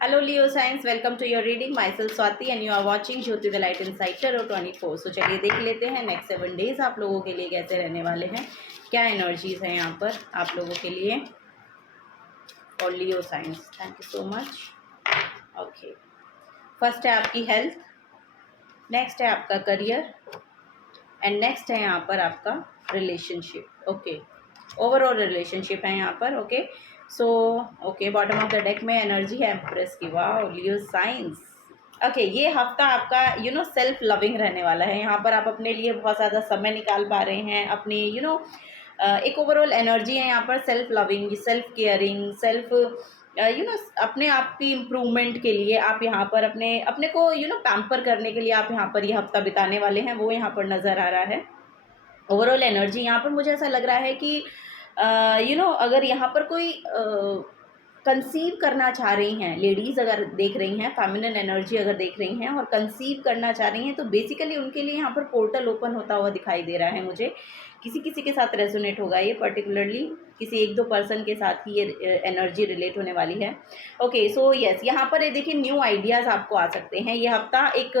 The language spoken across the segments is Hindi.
Hello Leo Science, welcome to your reading. Myself Swati and you are watching Jyoti the Light Inside Tarot 24. So चलिए देख लेते हैं नेक्स्ट 7 डेज आप लोगों के लिए कैसे रहने वाले हैं, क्या एनर्जीज हैं यहाँ पर आप लोगों के लिए और लियो science. Thank you so much. Okay, first है आपकी हेल्थ, नेक्स्ट है आपका करियर एंड नेक्स्ट है यहाँ पर आपका रिलेशनशिप। ओके, ओवरऑल रिलेशनशिप है यहाँ पर। Okay so okay, bottom of the deck में एनर्जी है एम्प्रेस की। वाह लियो साइंस। ओके, ये हफ्ता आपका सेल्फ लविंग रहने वाला है। यहाँ पर आप अपने लिए बहुत ज़्यादा समय निकाल पा रहे हैं, अपनी एक ओवरऑल एनर्जी है यहाँ पर self loving, self caring, self अपने आप की इम्प्रूवमेंट के लिए आप यहाँ पर अपने अपने को पैम्पर करने के लिए आप यहाँ पर ये हफ्ता बिताने वाले हैं, वो यहाँ पर नज़र आ रहा है। ओवरऑल एनर्जी यहाँ पर मुझे ऐसा लग रहा है कि अगर यहाँ पर कोई कंसीव करना चाह रही हैं लेडीज़, अगर देख रही हैं फेमिनिन एनर्जी अगर देख रही हैं और कंसीव करना चाह रही हैं, तो बेसिकली उनके लिए यहाँ पर पोर्टल ओपन होता हुआ दिखाई दे रहा है मुझे। किसी के साथ रेजोनेट होगा ये, पर्टिकुलरली किसी एक दो पर्सन के साथ ही ये एनर्जी रिलेट होने वाली है। ओके सो यस, यहाँ पर ये देखिए न्यू आइडियाज़ आपको आ सकते हैं। ये हफ्ता एक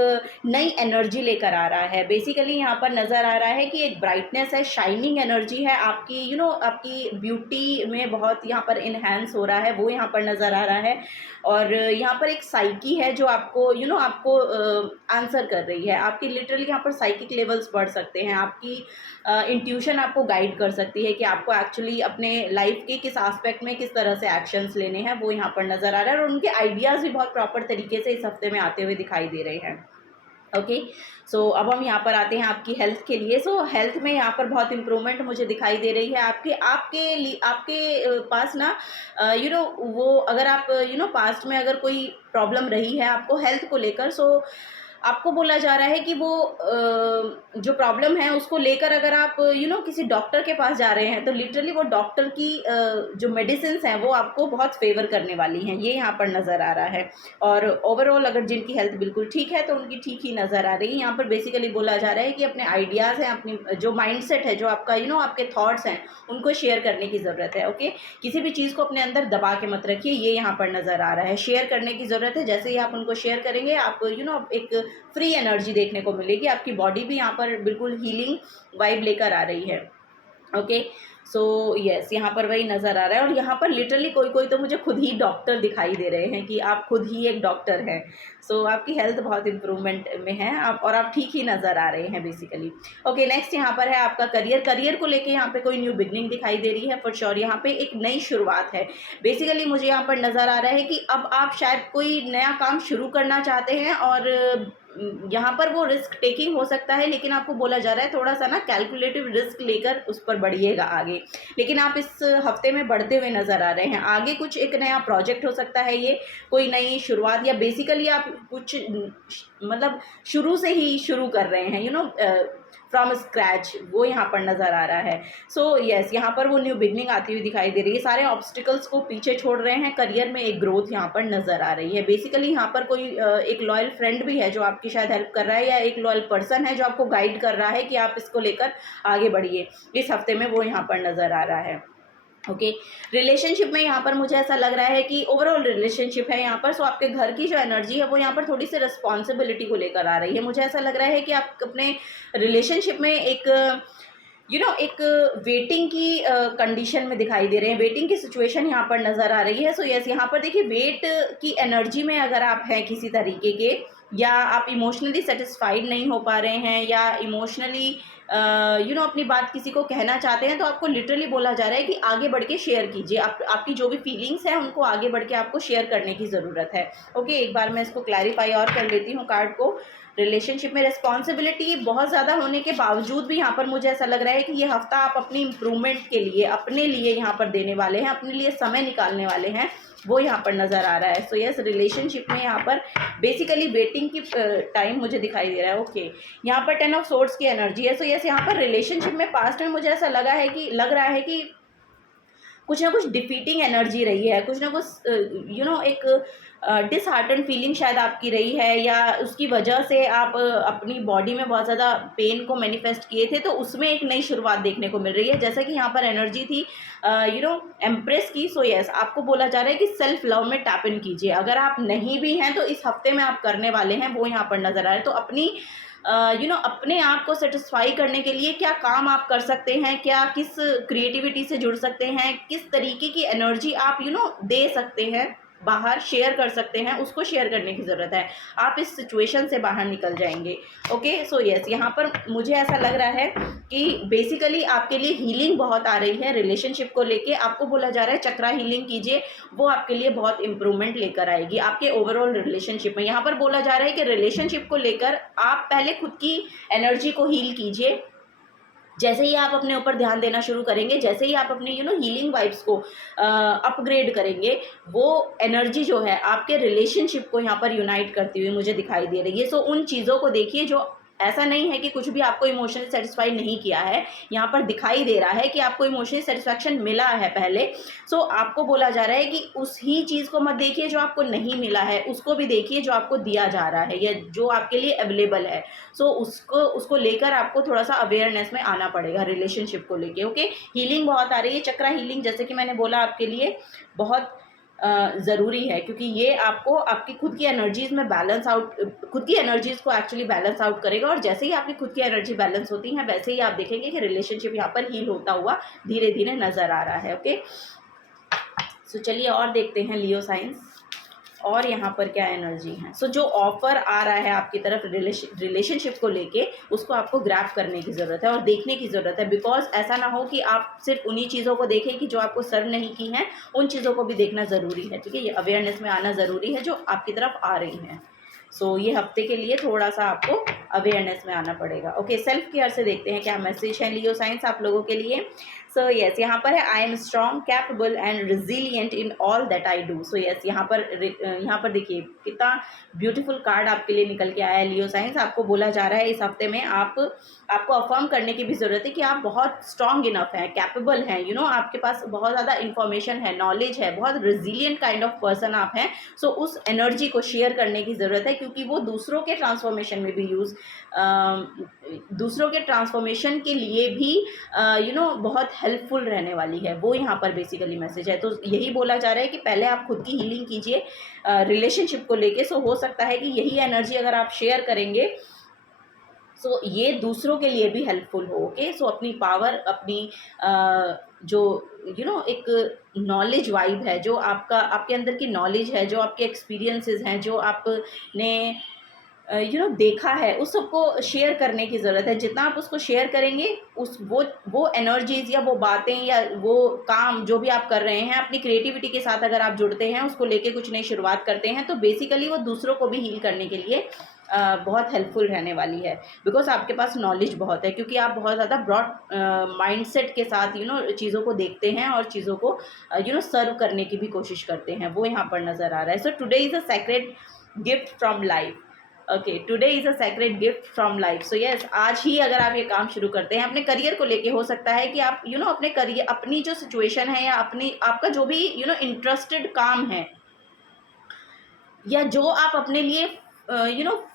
नई एनर्जी लेकर आ रहा है। बेसिकली यहाँ पर नज़र आ रहा है कि एक ब्राइटनेस है, शाइनिंग एनर्जी है आपकी, आपकी ब्यूटी में बहुत यहाँ पर इन्हेंस हो रहा है, वो यहाँ पर नज़र आ रहा है। और यहाँ पर एक साइकी है जो आपको आपको आंसर कर रही है। आपकी लिटरली यहाँ पर साइकिक लेवल्स बढ़ सकते हैं, आपकी इंट्यूशन आपको गाइड कर सकती है कि आपको एक्चुअली अपने लाइफ के किस एस्पेक्ट में किस तरह से एक्शंस लेने हैं, वो यहाँ पर नज़र आ रहा है। और उनके आइडियाज़ भी बहुत प्रॉपर तरीके से इस हफ्ते में आते हुए दिखाई दे रहे हैं। ओके सो अब हम यहाँ पर आते हैं आपकी हेल्थ के लिए। सो हेल्थ में यहाँ पर बहुत इम्प्रूवमेंट मुझे दिखाई दे रही है। आपके पास ना वो अगर आप पास्ट में अगर कोई प्रॉब्लम रही है आपको हेल्थ को लेकर, सो आपको बोला जा रहा है कि वो जो प्रॉब्लम है उसको लेकर अगर आप किसी डॉक्टर के पास जा रहे हैं, तो लिटरली वो डॉक्टर की जो मेडिसिन्स हैं वो आपको बहुत फेवर करने वाली हैं, ये यहाँ पर नज़र आ रहा है। और ओवरऑल अगर जिनकी हेल्थ बिल्कुल ठीक है तो उनकी ठीक ही नज़र आ रही है। यहाँ पर बेसिकली बोला जा रहा है कि अपने आइडियाज़ हैं, अपनी जो माइंडसेट है, जो आपका आपके थॉट्स हैं, उनको शेयर करने की ज़रूरत है। ओके, किसी भी चीज़ को अपने अंदर दबा के मत रखिए, ये यहाँ पर नज़र आ रहा है। शेयर करने की ज़रूरत है, जैसे ही आप उनको शेयर करेंगे आप एक फ्री एनर्जी देखने को मिलेगी। आपकी बॉडी भी यहाँ पर बिल्कुल हीलिंग वाइब लेकर आ रही है। ओके सो यस, यहाँ पर वही नज़र आ रहा है। और यहाँ पर लिटरली कोई कोई तो मुझे खुद ही डॉक्टर दिखाई दे रहे हैं कि आप खुद ही एक डॉक्टर हैं। सो आपकी हेल्थ बहुत इम्प्रूवमेंट में है आप, और आप ठीक ही नज़र आ रहे हैं बेसिकली। ओके नेक्स्ट यहाँ पर है आपका करियर। करियर को लेके यहाँ पे कोई न्यू बिगनिंग दिखाई दे रही है फॉर श्योर। यहाँ पे एक नई शुरुआत है। बेसिकली मुझे यहाँ पर नज़र आ रहा है कि अब आप शायद कोई नया काम शुरू करना चाहते हैं, और यहाँ पर वो रिस्क टेकिंग हो सकता है, लेकिन आपको बोला जा रहा है थोड़ा सा ना कैलकुलेटिव रिस्क लेकर उस पर बढ़िएगा आगे। लेकिन आप इस हफ्ते में बढ़ते हुए नज़र आ रहे हैं। आगे कुछ एक नया प्रोजेक्ट हो सकता है, ये कोई नई शुरुआत, या बेसिकली आप कुछ मतलब शुरू से ही शुरू कर रहे हैं फ्रॉम स्क्रैच, वो यहाँ पर नज़र आ रहा है। सो यस, यहाँ पर वो न्यू बिगनिंग आती हुई दिखाई दे रही है। सारे ऑब्स्टिकल्स को पीछे छोड़ रहे हैं, करियर में एक ग्रोथ यहाँ पर नज़र आ रही है। बेसिकली यहाँ पर कोई एक लॉयल फ्रेंड भी है जो आपकी शायद हेल्प कर रहा है, या एक लॉयल पर्सन है जो आपको गाइड कर रहा है कि आप इसको लेकर आगे बढ़िए इस हफ्ते में, वो यहाँ पर नज़र आ रहा है। ओके रिलेशनशिप में यहाँ पर मुझे ऐसा लग रहा है कि ओवरऑल रिलेशनशिप है यहाँ पर। सो आपके घर की जो एनर्जी है वो यहाँ पर थोड़ी सी रिस्पॉन्सिबिलिटी को लेकर आ रही है। मुझे ऐसा लग रहा है कि आप अपने रिलेशनशिप में एक एक वेटिंग की कंडीशन में दिखाई दे रहे हैं। वेटिंग की सिचुएशन यहाँ पर नज़र आ रही है। सो यस, यहाँ पर देखिए वेट की एनर्जी में अगर आप हैं किसी तरीके के, या आप इमोशनली सेटिस्फाइड नहीं हो पा रहे हैं, या इमोशनली अपनी बात किसी को कहना चाहते हैं, तो आपको लिटरली बोला जा रहा है कि आगे बढ़ के शेयर कीजिए। आपकी जो भी फीलिंग्स हैं उनको आगे बढ़ के आपको शेयर करने की ज़रूरत है। ओके, एक बार मैं इसको क्लैरिफाई और कर लेती हूँ कार्ड को। रिलेशनशिप में रिस्पॉन्सिबिलिटी बहुत ज़्यादा होने के बावजूद भी यहाँ पर मुझे ऐसा लग रहा है कि ये हफ्ता आप अपनी इम्प्रूवमेंट के लिए अपने लिए यहाँ पर देने वाले हैं, अपने लिए समय निकालने वाले हैं, वो यहाँ पर नज़र आ रहा है। सो यस, रिलेशनशिप में यहाँ पर बेसिकली वेटिंग की टाइम मुझे दिखाई दे रहा है। ओके, यहाँ पर 10 ऑफ सोर्ड्स की एनर्जी है। सो यस, यहाँ पर रिलेशनशिप में पास्ट में मुझे ऐसा लग रहा है कि कुछ ना कुछ डिफीटिंग एनर्जी रही है, कुछ ना कुछ एक डिसहार्टन फीलिंग शायद आपकी रही है, या उसकी वजह से आप अपनी बॉडी में बहुत ज़्यादा पेन को मैनिफेस्ट किए थे, तो उसमें एक नई शुरुआत देखने को मिल रही है। जैसा कि यहाँ पर एनर्जी थी एम्प्रेस की। सो यस, आपको बोला जा रहा है कि सेल्फ लव में टैप इन कीजिए। अगर आप नहीं भी हैं तो इस हफ्ते में आप करने वाले हैं, वो यहाँ पर नजर आ रहा है। तो अपनी अपने आप को सेटिस्फाई करने के लिए क्या काम आप कर सकते हैं, क्या किस क्रिएटिविटी से जुड़ सकते हैं, किस तरीके की एनर्जी आप दे सकते हैं, बाहर शेयर कर सकते हैं, उसको शेयर करने की ज़रूरत है। आप इस सिचुएशन से बाहर निकल जाएंगे। ओके, सो यस, यहाँ पर मुझे ऐसा लग रहा है कि बेसिकली आपके लिए हीलिंग बहुत आ रही है रिलेशनशिप को लेके। आपको बोला जा रहा है चक्रा हीलिंग कीजिए, वो आपके लिए बहुत इंप्रूवमेंट लेकर आएगी आपके ओवरऑल रिलेशनशिप में। यहाँ पर बोला जा रहा है कि रिलेशनशिप को लेकर आप पहले खुद की एनर्जी को हील कीजिए। जैसे ही आप अपने ऊपर ध्यान देना शुरू करेंगे, जैसे ही आप अपनी हीलिंग वाइब्स को अपग्रेड करेंगे, वो एनर्जी जो है आपके रिलेशनशिप को यहाँ पर यूनाइट करती हुई मुझे दिखाई दे रही है। सो उन चीज़ों को देखिए, जो ऐसा नहीं है कि कुछ भी आपको इमोशनली सेटिस्फाई नहीं किया है, यहाँ पर दिखाई दे रहा है कि आपको इमोशनली सेटिस्फैक्शन मिला है पहले। सो आपको बोला जा रहा है कि उस ही चीज़ को मत देखिए जो आपको नहीं मिला है, उसको भी देखिए जो आपको दिया जा रहा है या जो आपके लिए अवेलेबल है। सो उसको उसको लेकर आपको थोड़ा सा अवेयरनेस में आना पड़ेगा रिलेशनशिप को लेके। ओके, हीलिंग बहुत आ रही है, चक्रा हीलिंग जैसे कि मैंने बोला आपके लिए बहुत ज़रूरी है, क्योंकि ये आपको आपकी खुद की एनर्जीज़ में बैलेंस आउट, खुद की एनर्जीज़ को एक्चुअली बैलेंस आउट करेगा। और जैसे ही आपकी खुद की एनर्जी बैलेंस होती है, वैसे ही आप देखेंगे कि रिलेशनशिप यहाँ पर हील होता हुआ धीरे धीरे नज़र आ रहा है। ओके, सो चलिए और देखते हैं लियो साइंस और यहाँ पर क्या एनर्जी है। सो जो ऑफर आ रहा है आपकी तरफ रिलेशनशिप को लेके, उसको आपको ग्रैब करने की ज़रूरत है और देखने की ज़रूरत है। बिकॉज ऐसा ना हो कि आप सिर्फ उन्हीं चीज़ों को देखें कि जो आपको सर्व नहीं की हैं, उन चीज़ों को भी देखना ज़रूरी है। ठीक है, ये अवेयरनेस में आना ज़रूरी है जो आपकी तरफ आ रही हैं। सो ये हफ्ते के लिए थोड़ा सा आपको अवेयरनेस में आना पड़ेगा। ओके, सेल्फ केयर से देखते हैं क्या मैसेज है लियो साइंस आप लोगों के लिए। सो यस, यहाँ पर है I am strong, capable and resilient in all that I do. So yes, यहाँ पर देखिए कितना ब्यूटीफुल कार्ड आपके लिए निकल के आया है लियो साइंस। आपको बोला जा रहा है इस हफ्ते में आपको अफर्म करने की भी ज़रूरत है कि आप बहुत स्ट्रॉन्ग इनफ हैं, कैपेबल हैं, आपके पास बहुत ज़्यादा इंफॉर्मेशन है, नॉलेज है, बहुत रिजिलियंट काइंड ऑफ पर्सन आप हैं। सो उस एनर्जी को शेयर करने की ज़रूरत है, क्योंकि वो दूसरों के ट्रांसफॉर्मेशन में भी दूसरों के ट्रांसफॉर्मेशन के लिए भी बहुत हेल्पफुल रहने वाली है, वो यहाँ पर बेसिकली मैसेज है। तो यही बोला जा रहा है कि पहले आप खुद की हीलिंग कीजिए रिलेशनशिप को लेके। सो हो सकता है कि यही एनर्जी अगर आप शेयर करेंगे, सो ये दूसरों के लिए भी हेल्पफुल हो। ओके, सो अपनी पावर, अपनी जो एक नॉलेज वाइब है, जो आपके अंदर की नॉलेज है, जो आपके एक्सपीरियंसेस हैं, जो आपने देखा है, उस सबको शेयर करने की ज़रूरत है। जितना आप उसको शेयर करेंगे, वो एनर्जीज़ या वो बातें या वो काम जो भी आप कर रहे हैं, अपनी क्रिएटिविटी के साथ अगर आप जुड़ते हैं, उसको लेके कुछ नई शुरुआत करते हैं, तो बेसिकली वो दूसरों को भी हील करने के लिए बहुत हेल्पफुल रहने वाली है। बिकॉज आपके पास नॉलेज बहुत है, क्योंकि आप बहुत ज़्यादा ब्रॉड माइंडसेट के साथ चीज़ों को देखते हैं और चीज़ों को सर्व करने की भी कोशिश करते हैं, वो यहाँ पर नज़र आ रहा है। सो today is a sacred gift from life. Okay, today is a sacred gift from life. So yes, आज ही अगर आप ये काम शुरू करते हैं अपने करियर को लेके, हो सकता है कि आप अपने करियर, अपनी जो सिचुएशन है या आपका जो भी इंटरेस्टेड काम है, या जो आप अपने लिए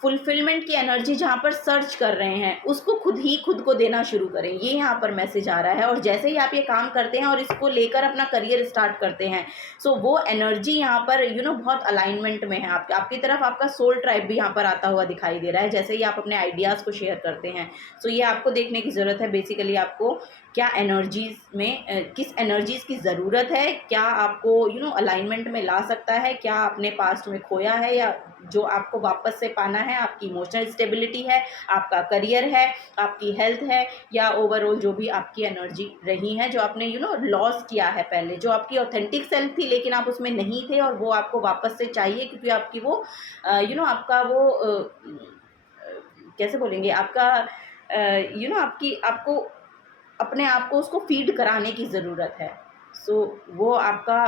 फुलफिलमेंट की एनर्जी जहाँ पर सर्च कर रहे हैं, उसको खुद को देना शुरू करें, ये यहाँ पर मैसेज आ रहा है। और जैसे ही आप ये काम करते हैं और इसको लेकर अपना करियर स्टार्ट करते हैं, सो वो एनर्जी यहाँ पर बहुत अलाइनमेंट में है। आपकी तरफ आपका सोल ट्राइब भी यहाँ पर आता हुआ दिखाई दे रहा है, जैसे ही आप अपने आइडियाज़ को शेयर करते हैं। सो ये आपको देखने की ज़रूरत है बेसिकली, आपको क्या एनर्जीज़ में किस एनर्जीज़ की ज़रूरत है, क्या आपको अलाइनमेंट में ला सकता है, क्या आपने पास्ट में खोया है या जो आपको वापस से पाना है। आपकी इमोशनल स्टेबिलिटी है, आपका करियर है, आपकी हेल्थ है, या ओवरऑल जो भी आपकी एनर्जी रही है, जो आपने लॉस किया है पहले, जो आपकी ऑथेंटिक सेल्फ थी लेकिन आप उसमें नहीं थे और वो आपको वापस से चाहिए, क्योंकि आपकी वो आपका वो कैसे बोलेंगे, आपका आपको अपने आप को उसको फीड कराने की ज़रूरत है। सो वो आपका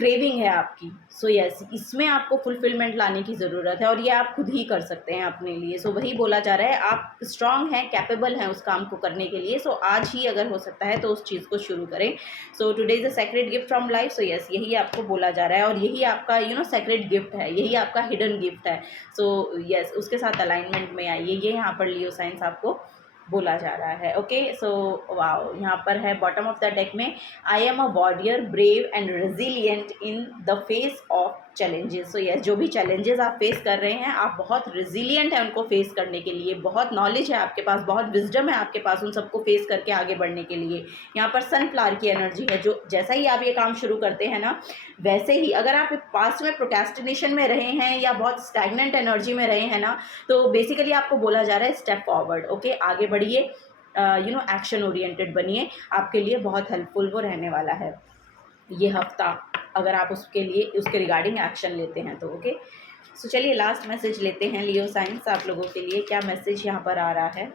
क्रेविंग है आपकी। सो यस, इसमें आपको फुलफिलमेंट लाने की ज़रूरत है और ये आप खुद ही कर सकते हैं अपने लिए। सो वही बोला जा रहा है, आप स्ट्रांग हैं, कैपेबल हैं उस काम को करने के लिए। सो आज ही अगर हो सकता है तो उस चीज़ को शुरू करें। So today is a secret gift from life. So yes, यही आपको बोला जा रहा है और यही आपका सेक्रेट गिफ्ट है, यही आपका हिडन गिफ्ट है। सो यस, उसके साथ अलाइनमेंट में आइए, ये यहाँ पर लियो साइंस आपको बोला जा रहा है। ओके, सो वाओ, यहाँ पर है बॉटम ऑफ द डेक में, I am a warrior brave and resilient in the face of challenges. So yes, जो भी चैलेंजेस आप फेस कर रहे हैं, आप बहुत रेजिलियंट हैं उनको फेस करने के लिए, बहुत नॉलेज है आपके पास, बहुत विजडम है आपके पास उन सबको फेस करके आगे बढ़ने के लिए। यहाँ पर सनफ्लावर की एनर्जी है, जो जैसा ही आप ये काम शुरू करते हैं ना, वैसे ही अगर आप पास्ट में प्रोक्रेस्टिनेशन में रहे हैं या बहुत स्टैग्नेंट एनर्जी में रहे हैं ना, तो बेसिकली आपको बोला जा रहा है स्टेप फॉरवर्ड। ओके, आगे बढ़िए, एक्शन ओरिएंटेड बनिए, आपके लिए बहुत हेल्पफुल वो रहने वाला है ये हफ्ता, अगर आप उसके रिगार्डिंग एक्शन लेते हैं तो। ओके, सो चलिए लास्ट मैसेज लेते हैं लियो साइंस, आप लोगों के लिए क्या मैसेज यहाँ पर आ रहा है।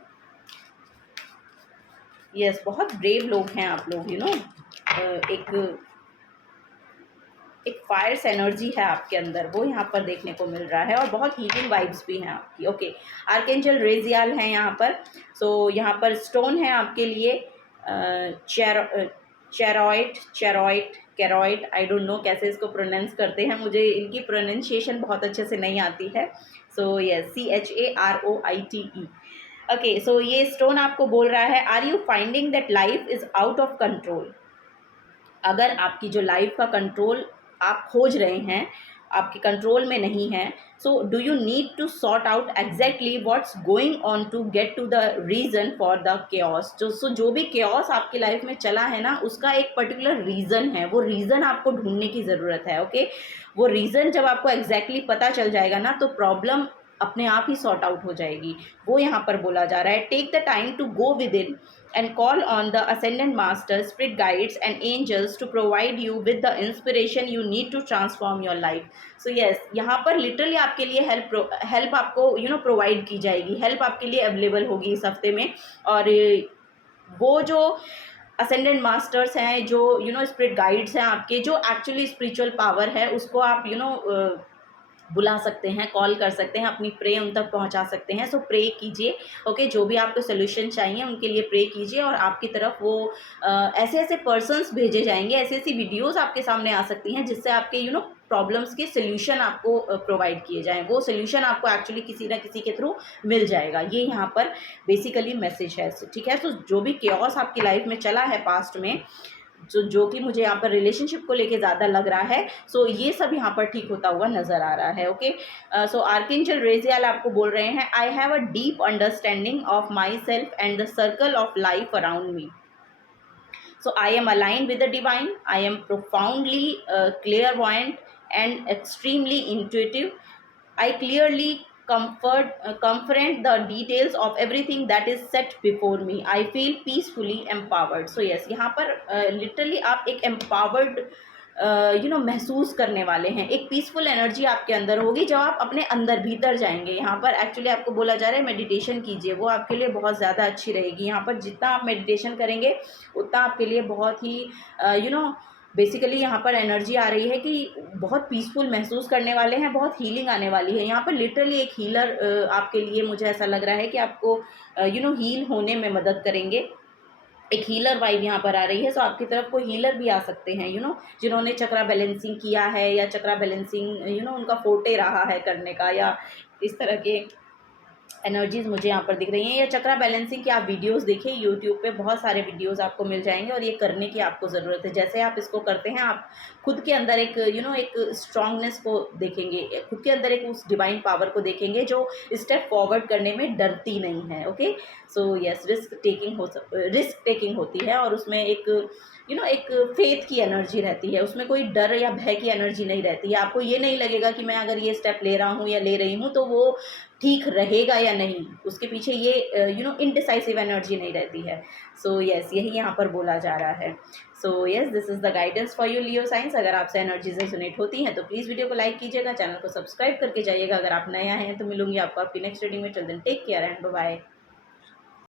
यस, बहुत ब्रेव लोग हैं आप लोग, एक फायर्स एनर्जी है आपके अंदर, वो यहाँ पर देखने को मिल रहा है और बहुत हीलिंग वाइब्स भी हैं आपकी। ओके, आर्केंजल रेजियाल हैं यहाँ पर। सो यहाँ पर स्टोन है आपके लिए कैरॉइट, आई डोंट नो कैसे इसको प्रोनाउंस करते हैं, मुझे इनकी प्रोनाउंसिएशन बहुत अच्छे से नहीं आती है। So yes, CHAROITE। Okay, so ये स्टोन आपको बोल रहा है, are you finding that life is out of control. अगर आपकी जो लाइफ का कंट्रोल आप खोज रहे हैं, आपके कंट्रोल में नहीं है, so do you need to sort out exactly what's going on to get to the reason for the chaos. जो भी केओस आपकी लाइफ में चला है ना, उसका एक पर्टिकुलर रीज़न है, वो रीज़न आपको ढूंढने की ज़रूरत है। ओके, वो रीज़न जब आपको एग्जैक्टली पता चल जाएगा ना, तो प्रॉब्लम अपने आप ही सॉर्ट आउट हो जाएगी, वो यहाँ पर बोला जा रहा है। Take the time to go within and call on the ascendant masters, spirit guides and angels to provide you with the inspiration you need to transform your life। so yes, यहाँ पर literally आपके लिए help आपको प्रोवाइड की जाएगी, हेल्प आपके लिए अवेलेबल होगी इस हफ्ते में। और वो जो असेंडेंट मास्टर्स हैं, जो स्पिरिट गाइड्स हैं आपके, जो एक्चुअली स्पिरिचुअल पावर है, उसको आप बुला सकते हैं, कॉल कर सकते हैं, अपनी प्रे उन तक पहुंचा सकते हैं। सो प्रे कीजिए। ओके, जो भी आपको सोल्यूशन चाहिए उनके लिए प्रे कीजिए और आपकी तरफ वो ऐसे ऐसे पर्सन्स भेजे जाएंगे, ऐसी ऐसी वीडियोस आपके सामने आ सकती हैं जिससे आपके प्रॉब्लम्स के सोल्यूशन आपको प्रोवाइड किए जाएँ। वो सोल्यूशन आपको एक्चुअली किसी ना किसी के थ्रू मिल जाएगा, ये यहाँ पर बेसिकली मैसेज है। ठीक है, तो जो भी केओस आपकी लाइफ में चला है पास्ट में, जो कि मुझे यहाँ पर रिलेशनशिप को लेके ज़्यादा लग रहा है, सो ये सब यहाँ पर ठीक होता हुआ नज़र आ रहा है। ओके, सो आर्केंजल रेजियाल आपको बोल रहे हैं, I have a deep understanding of my self and the circle of life around me. So I am aligned with the divine. I am profoundly clairvoyant and extremely intuitive. I clearly confront the details of everything that is set before me. I feel peacefully empowered. So yes, यहाँ पर literally आप एक empowered महसूस करने वाले हैं, एक पीसफुल एनर्जी आपके अंदर होगी जब आप अपने अंदर भीतर जाएंगे। यहाँ पर एक्चुअली आपको बोला जा रहा है मेडिटेशन कीजिए, वो आपके लिए बहुत ज़्यादा अच्छी रहेगी। यहाँ पर जितना आप मेडिटेशन करेंगे उतना आपके लिए बहुत ही बेसिकली यहाँ पर एनर्जी आ रही है कि बहुत पीसफुल महसूस करने वाले हैं, बहुत हीलिंग आने वाली है। यहाँ पर लिटरली एक हीलर आपके लिए, मुझे ऐसा लग रहा है कि आपको हील होने में मदद करेंगे। एक हीलर वाइब यहाँ पर आ रही है। सो आपकी तरफ कोई हीलर भी आ सकते हैं जिन्होंने चक्रा बैलेंसिंग किया है या चक्रा बैलेंसिंग उनका फोटे रहा है करने का, या इस तरह के एनर्जीज़ मुझे यहाँ पर दिख रही हैं। या चक्रा बैलेंसिंग की आप वीडियोस देखिए, यूट्यूब पे बहुत सारे वीडियोस आपको मिल जाएंगे और ये करने की आपको ज़रूरत है। जैसे आप इसको करते हैं, आप खुद के अंदर एक एक स्ट्रांगनेस को देखेंगे, खुद के अंदर एक उस डिवाइन पावर को देखेंगे जो स्टेप फॉरवर्ड करने में डरती नहीं है। Okay, so yes, risk taking होती है और उसमें एक एक फेथ की एनर्जी रहती है, उसमें कोई डर या भय की एनर्जी नहीं रहती है। आपको ये नहीं लगेगा कि मैं अगर ये स्टेप ले रहा हूँ या ले रही हूँ तो वो ठीक रहेगा या नहीं, उसके पीछे ये इनडिसाइसिव एनर्जी नहीं रहती है। सो यस, यही यहाँ पर बोला जा रहा है। So yes, this is the guidance for you Leo science. अगर आपसे एनर्जीज रेजोनेट होती हैं तो प्लीज़ वीडियो को लाइक कीजिएगा, चैनल को सब्सक्राइब करके जाइएगा। अगर आप नया हैं तो मिलूंगी आपको आपकी नेक्स्ट रीडिंग में। Till then take care and bye bye.